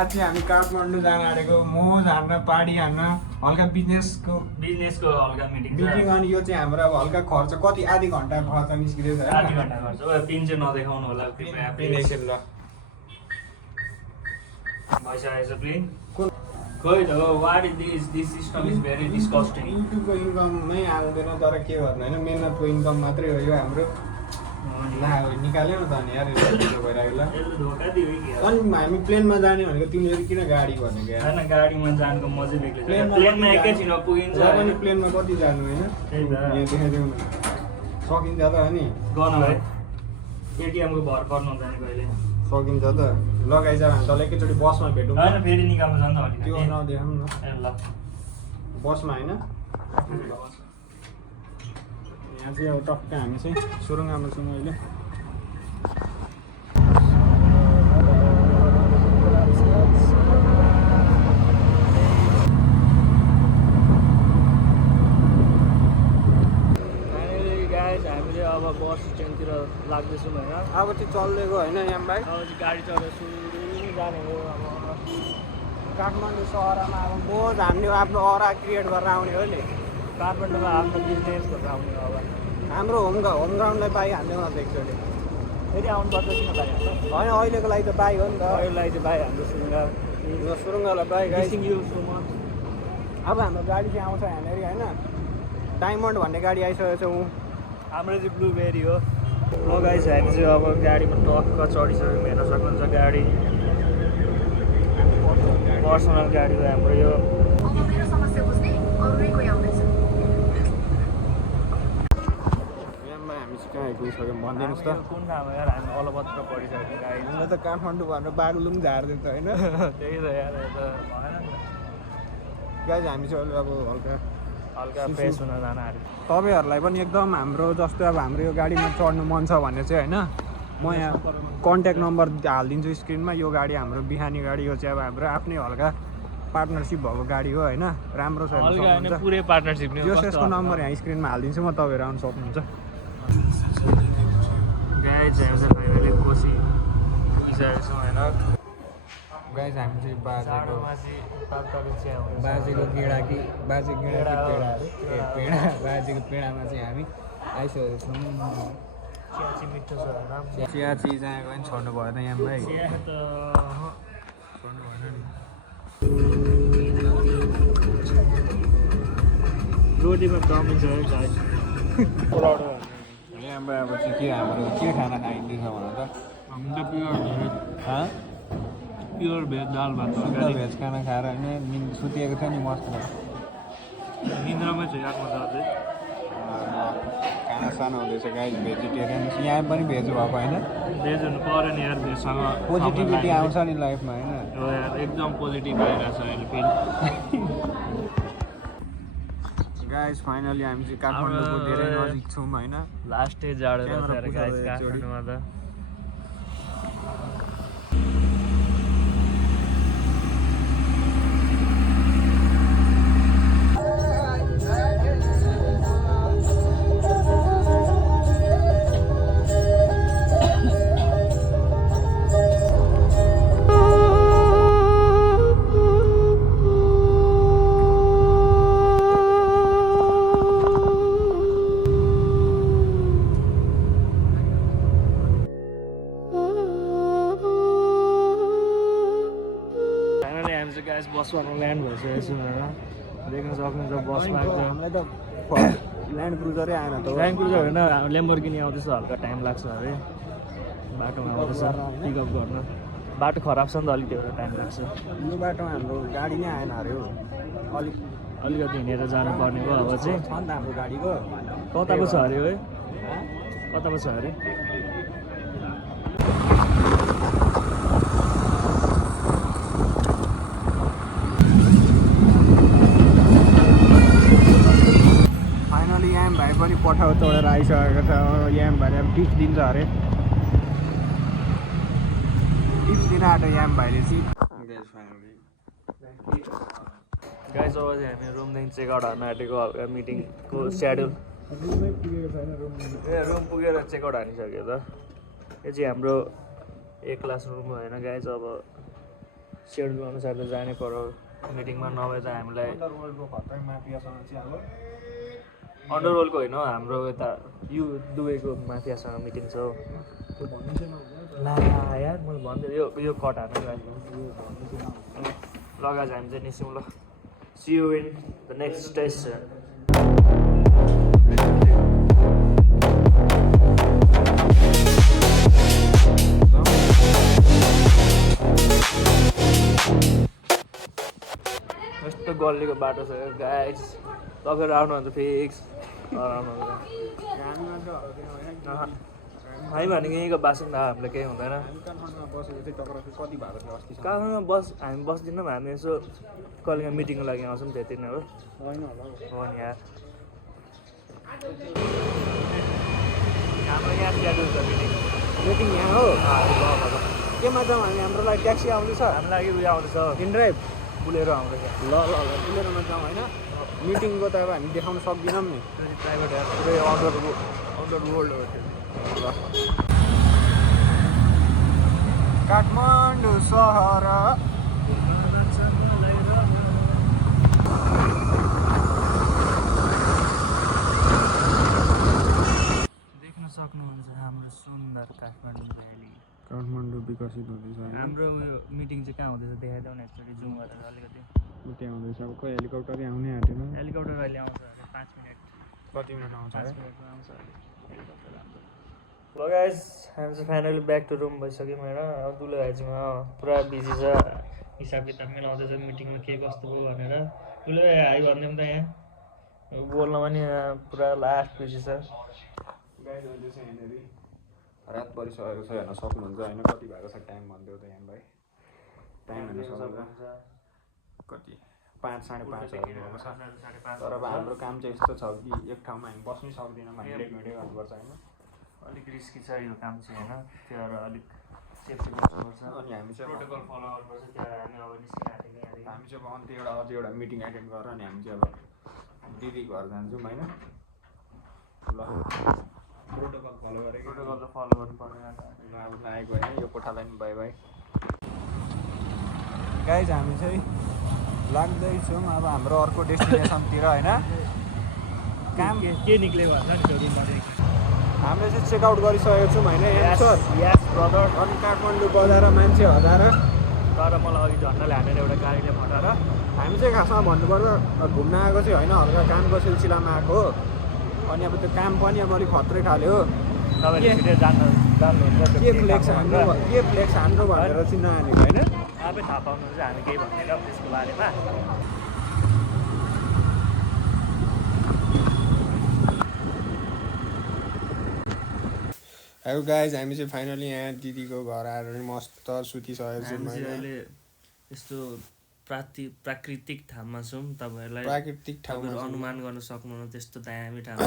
आज चाहिँ हामी काठमाडौँ जान आँटेको मोमो हान्न पार्टी हान्न हल्का बिजनेसको हल्का मिटिङ अनि यो चाहिँ हाम्रो अब हल्का खर्च कति आधी घन्टा खर्च निस्किँदैछ आधी घन्टा खर्च पिन चाहिँ नदेखाउनु होला पिन एकछिन ल भइसकेको छ प्लिन खोइ त what is this system is very disgusting युट्युबको इन्कममै आउँदैन तर के गर्नु होइन मेहनतको इन्कम मात्रै हो यो हाम्रो निकाल्यो न त अनि यार भइरहेको अनि हामी प्लेनमा जाने भनेको तिमीले किन गाडी भनेको यार होइन गाडीमा जानुको मजै बेग्लै प्लेनमा एकैछिनमा पुगिन्छ पनि प्लेनमा कति जानु होइन यहाँ देखाइदेऊ न सकिन्छ त अनि गर्न भाइ एटिएमको भर पर्नु हुन्छ नि कहिले सकिन्छ त लगाइजा भने तल एकैचोटि बसमा भेटौँ होइन फेरि निकाल्नु जान्छ अलिक त्यो नदेखाउँ न ए ल बसमा होइन यहाँ चाहिँ अब टक्क हामी चाहिँ सुरुङामा छौँ अहिले हामीले अब बस स्ट्यान्डतिर लाग्दैछौँ होइन अब चाहिँ चल्दैको होइन यहाँ भाइ अब चाहिँ गाडी चढेर सुरु जाने हो अब काठमाडौँ सहरमा अब मोज हामीले आफ्नो अरा क्रिएट गरेर आउने हो नि काठमाडौँमा आफ्नो बिजनेस गरेर आउने अब हाम्रो होम ग्राउन्डलाई पाइहाल्ने न एकचोटि फेरि आउनुपर्छ किन पाइहाल्छ होइन अहिलेको लागि त बाइक हो नि त अहिलेलाई चाहिँ पाइहाल्छ सुरुङ्गालाई बाइक है यु सो मच अब हाम्रो गाडी चाहिँ आउँछ यहाँनिर होइन डायमन्ड भन्ने गाडी आइसकेको छ हाम्रो चाहिँ ब्लुबेरी हो लगाइछ हामी चाहिँ अब गाडीमा टक्क चढिसक्यौँ हेर्न सक्नुहुन्छ गाडी पर्सनल गाडी हो हाम्रो यो हामी चाहिँ कहाँ आइपुगिसक्यौँ भनिदिनुहोस् त कुन ठाउँमा यार हामी अलपत्र परिसक्यौँ गाडी म त काठमाडौँ भनेर बागलुङ झार्दै त होइन त्यही त यार भएन नि गाडी हामी चाहिँ अहिले अब हल्का हल्का फ्रेस हुन जान आँट्यो तपाईँहरूलाई पनि एकदम हाम्रो जस्तो अब हाम्रो यो गाडीमा चढ्नु मन छ भने चाहिँ होइन म यहाँ कन्ट्याक्ट नम्बर हालिदिन्छु स्क्रिनमा यो गाडी हाम्रो बिहानी गाडी हो चाहिँ अब हाम्रो आफ्नै हल्का पार्टनरसिप भएको गाडी हो होइन राम्रो छ पुरै पार्टनरसिप यसको नम्बर यहाँ स्क्रिनमा हालिदिन्छु म तपाईँहरू आउनु सक्नुहुन्छ गाइज हामी चाहिँ फाइनली कोसी पुगिसकेको छौँ होइन गाइज हामी चाहिँ बाजेको गेडा कि बाजे गेडा कि पेडाहरू ए पेडा बाजेको पेडामा चाहिँ हामी आइसकेको छौँ चिया चाहिँ मिठो छ होइन चिया चाहिँ जहाँ गयो नि छोड्नु भयो त यहाँ भाइ चिया त छोड्नु भएन नि रोटीमा चाउमिन छ है गाइज यहाँबाट अब चाहिँ के हाम्रो के खाना खाइँदैछ भन त हामी त प्योर भेज दाल भात शुद्ध भेज खाना खाएर होइन सुतिएको थियो नि मस्त निन्द्रामै छ याद मजा अझै खाना सानो हुँदैछ गाइज भेजिटेरियन यहाँ पनि भेज भएको होइन भेज हुनु पऱ्यो नि यार भेजसँग पोजिटिभिटी आउँछ नि लाइफमा होइन हो यार एकदम पोजिटिभ आइरहेको छ अहिले फेरि गाइज फाइनली हामी चाहिँ काठमाडौँको धेरै नजिक छौँ होइन लास्ट डे जाडो रहेछ गाइज काठमाडौँमा त बसमा ल्यान्ड भइसकेको छु होइन देख्न सक्नुहुन्छ बसमा हामीलाई त ल्यान्ड क्रुजरै आएन त ल्यान्ड क्रुजर होइन ल्याम्बोर्गिनी आउँदैछ हल्का टाइम लाग्छ अरे बाटोमा आउँदैछ पिकअप गर्न बाटो खराब छ नि त अलिक एउटा टाइम लाग्छ यो बाटोमा हाम्रो गाडी नै आएन अरे हो अलिकति हिँडेर जानुपर्ने हो अब चाहिँ छ नि त हाम्रो गाडीको कता पो छ अरे है कता पो छ अरे भाइ पनि पठाउ चढेर आइसकेको छ याम भाइले अब टिप्स दिन्छ अरे टिप्स दिन आँट्यो याम भाइले चाहिँ गाइस अब चाहिँ हामी रुमदेखि चेकआउट हान्न आँटेको हल्का मिटिङको स्याड्युल रुम पुगेर चेकआउट हानिसक्यो त यो चाहिँ हाम्रो ए क्लास रुम होइन गाइस अब सेड्युल अनुसार त जानै पर्यो मिटिङमा, नभए त हामीलाई अन्डरवर्ल्डको खतरा माफियासँग चाहिँ अब अन्डरवर्ल्डको होइन हाम्रो यता यो दुबईको माफियासँग मिटिङ छ हौ। त्यो भन्नु चाहिँ नहुने ला यार मैले भन्दै यो कट हाल्नु लगा हामी चाहिँ निस्क्यौँ ल। See you in the next station. यस्तो गल्लीको बाटो छ गाइस, तपाईँहरू आउनुहुन्छ फिक्स आउनुहुन्छ। हामी भनेको यहीँको बासिन्दा हामीले केही हुँदैन। हामी काठमाडौँमा बसेको चाहिँ टक्राफी कति भएको थियो अस्ति काठमाडौँमा हामी बस्दैनौँ, हामी यसो कहिले मिटिङको लागि आउँछौँ त्यति नै हो। होइन होला हो नि यार हाम्रो यहाँ स्क्याड्युल छ मिटिङ। मिटिङ यहाँ हो केमा जाउँ हामी? हाम्रो लागि ट्याक्सी आउँदैछ, हाम्रो लागि उयो आउँदैछ इनड्राइभ बुलेरो आउँदैछ। ल ल ल बुलेरोमा जाउँ होइन। मिटिङको त अब हामी देखाउन सक्दैनौँ नि। प्राइभेट यार पुरै अन्डर वर्ल्ड हो त्यो। काठमाडौँ सहर देख्न सक्नुहुन्छ हाम्रो सुन्दर काठमाडौँ भ्याली। काठमाडौँ विकसित हुँदैछ हाम्रो उयो मिटिङ चाहिँ कहाँ हुँदैछ देखाइदेऊ न एकचोटि जुम गरेर अलिकति। त्यहाँ हुँदैछ अब खोइ हेलिकप्टरै आउनै आँटेन। हेलिकप्टर अहिले आउँछ अरे 5 मिनट कति मिनट आउँछ 5 है? मिनटमा आउँछ अरे हेलिकप्टर आउँछ। ल गाइस हामी चाहिँ फाइनली ब्याक टु रुम भइसक्यौँ होइन। अब दुलो भाइसँग पुरा बिजी छ, हिसाब किताब मिलाउँदैछ मिटिङमा के कस्तो भयो भनेर। दुलो भाइ हाई भनिदिउँ त यहाँ बोल्नमा नि पुरा लास्ट बिजी छ। गाइस अहिले चाहिँ यहाँनिर रात परिसकेको छ हेर्न सक्नुहुन्छ होइन। कति भएको छ टाइम भनिदेऊ त यहाँलाई। टाइम हेर्न सक्नुहुन्छ कति 5 साढे 5 भएको छ। तर अब हाम्रो काम चाहिँ यस्तो छ कि एक ठाउँमा हामी बस्नै सक्दैनौँ, हामीले भिडियो गर्नुपर्छ होइन। अलिक रिस्की छ यो काम चाहिँ होइन, त्यो भएर अलिक सेफ्टी बस्नुपर्छ। अनि हामी चाहिँ प्रोटोकल फलो गर्नुपर्छ, त्यो भएर हामी अब निस्किन आँटेको यहाँदेखि। हामी चाहिँ अब अन्त अझै एउटा मिटिङ एटेन्ड गरेर अनि हामी चाहिँ अब दिदी घर जान्छौँ होइन। ल प्रोटोकल फलो गरेको प्रोटोकल त फलो गर्नु पर्दैन। ल अब लागेको होइन यो कोठालाई पनि बाई बाई। गाइज हामी चाहिँ लाग्दैछौँ अब हाम्रो अर्को डेस्टिनेसनतिर होइन। काम के निक्ल्यो भन्छ नि त्यो रुमबाट हामीले चाहिँ चेकआउट गरिसकेको छौँ होइन एन्सर। यस ब्रदर। अनि काठमाडौँ बजार मान्छे हजारा। तर मलाई अघि झन्डाले हानेर एउटा गाडीले फटाएर हामी चाहिँ खासमा भन्नुपर्दा घुम्न आएको चाहिँ होइन, हल्का कामको सिलसिलामा आएको हो। अनि अब त्यो काम पनि अब अलिक खत्रै खाल्यो। तपाईँले छिटै जान्नुहुन्छ के फ्लेक्स हान्नु भनेर चाहिँ नहानेको होइन। आफै थाहा पाउनुहुन्छ हामी केही भन्दैनौँ त्यसको बारेमा। हेलो गाइज हामी चाहिँ फाइनली यहाँ दिदीको घर आएर मस्त सुतिसकेको छौँ। हामी चाहिँ अहिले यस्तो प्राकृतिक ठाउँमा छौँ। तपाईँहरूलाई प्राकृतिक ठाउँमा तपाईँहरू अनुमान गर्न सक्नुहुन्न त्यस्तो दामी ठाउँ छ।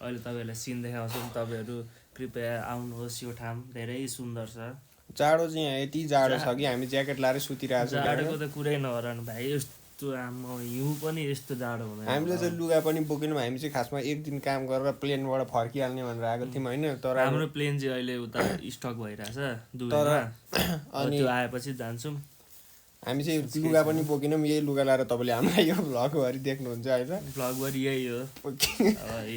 अहिले तपाईँहरूलाई सिन देखाउँछौँ, तपाईँहरू कृपया आउनुहोस्। यो ठाउँ धेरै सुन्दर छ। जाडो चाहिँ यहाँ यति जाडो छ कि हामी ज्याकेट लाएर सुतिरहेको छौँ। जाडोको त कुरै नगरनु भाइ, यस्तो आम्मा हिउँ पनि यस्तो जाडो हुँदैन। हामीले चाहिँ लुगा पनि बोकेनौँ। हामी चाहिँ खासमा एक दिन काम गरेर प्लेनबाट फर्किहाल्ने भनेर आएको थियौँ होइन। तर हाम्रो प्लेन चाहिँ अहिले उता स्टक भइरहेछ दुबईमा, अनि त्यो आएपछि जान्छौँ। हामी चाहिँ लुगा पनि बोकेनौँ। यही लुगा लाएर तपाईँले हामीलाई यो भ्लगभरि देख्नुहुन्छ होइन। भ्लगभरि यही हो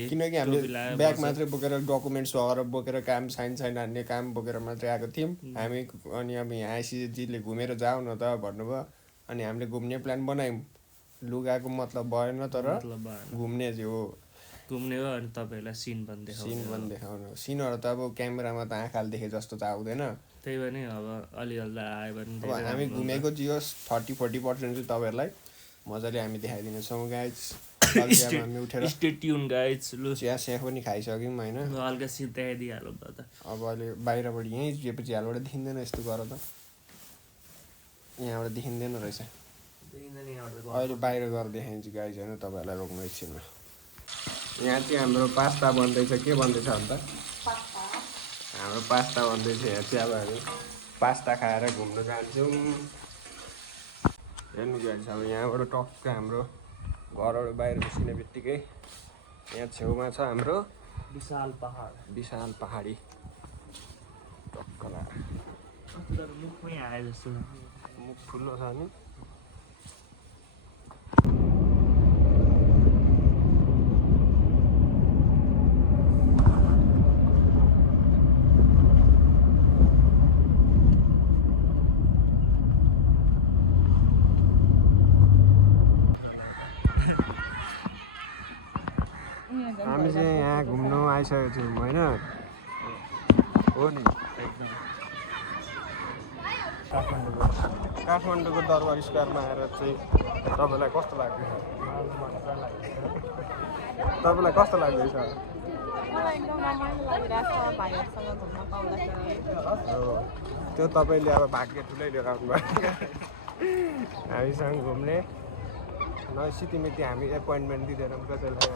किनकि हामीले ब्याग मात्रै बोकेर डकुमेन्ट्स वगेर बोकेर काम साइन हान्ने काम बोकेर मात्रै आएको थियौँ हामी। अनि अब यहाँ आइसिजीले घुमेर जाऊ न त भन्नुभयो। अनि हामीले घुम्ने प्लान बनायौँ। लुगाको मतलब भएन तर घुम्ने चाहिँ हो। घुम्ने हो अनि तपाईँहरूलाई सिन पनि देखाउनु। सिनहरू त अब क्यामेरामा त आँखाले देखे जस्तो त आउँदैन। त्यही भएर नि अब अलिअलि आयो भने अब हामी घुमेको जियो 30-40% चाहिँ तपाईँहरूलाई मजाले हामी देखाइदिनेछौँ गाइज। हामी उठेर स्टे ट्युन गाइज। लु चिया पनि खाइसक्यौँ होइन। हल्का सिन देखाइदिइहालौँ त। अब अहिले बाहिरबाट यहीँ जेपछि हालबाट देखिँदैन यस्तो गर त। यहाँबाट देखिँदैन रहेछ। अहिले बाहिर गएर देखाइन्छ गाइज होइन तपाईँहरूलाई रोक्नु एकछिनमा। यहाँ चाहिँ हाम्रो पास्ता बन्दैछ। के बन्दैछ अन्त? हाम्रो पास्ता बन्दैछ। यहाँ चाहिँ अब हामी पास्ता खाएर घुम्न जान्छौँ। हेर्नु जान्छ अब यहाँबाट टक्क हाम्रो घरबाट बाहिर निस्किने बित्तिकै यहाँ छेउमा छ हाम्रो विशाल पहाडी टक्क कस्तो तर मुखमै आए जस्तो मुख ठुलो छ नि हामी चाहिँ यहाँ घुम्नु आइसकेको छौँ होइन हो नि काठमाडौँको दरबार स्क्वायरमा आएर चाहिँ तपाईँलाई कस्तो लाग्दैछ तपाईँलाई कस्तो लाग्दैछ मलाई एकदम रमाइलो लागिरहेको छ भाइहरूसँग घुम्न पाउँदाखेरि हो त्यो तपाईँले अब भाग्य ठुलै लिएर आउनुभयो हामीसँग घुम्ने नसितिमिति हामी एपोइन्टमेन्ट दिँदैनौँ कसैलाई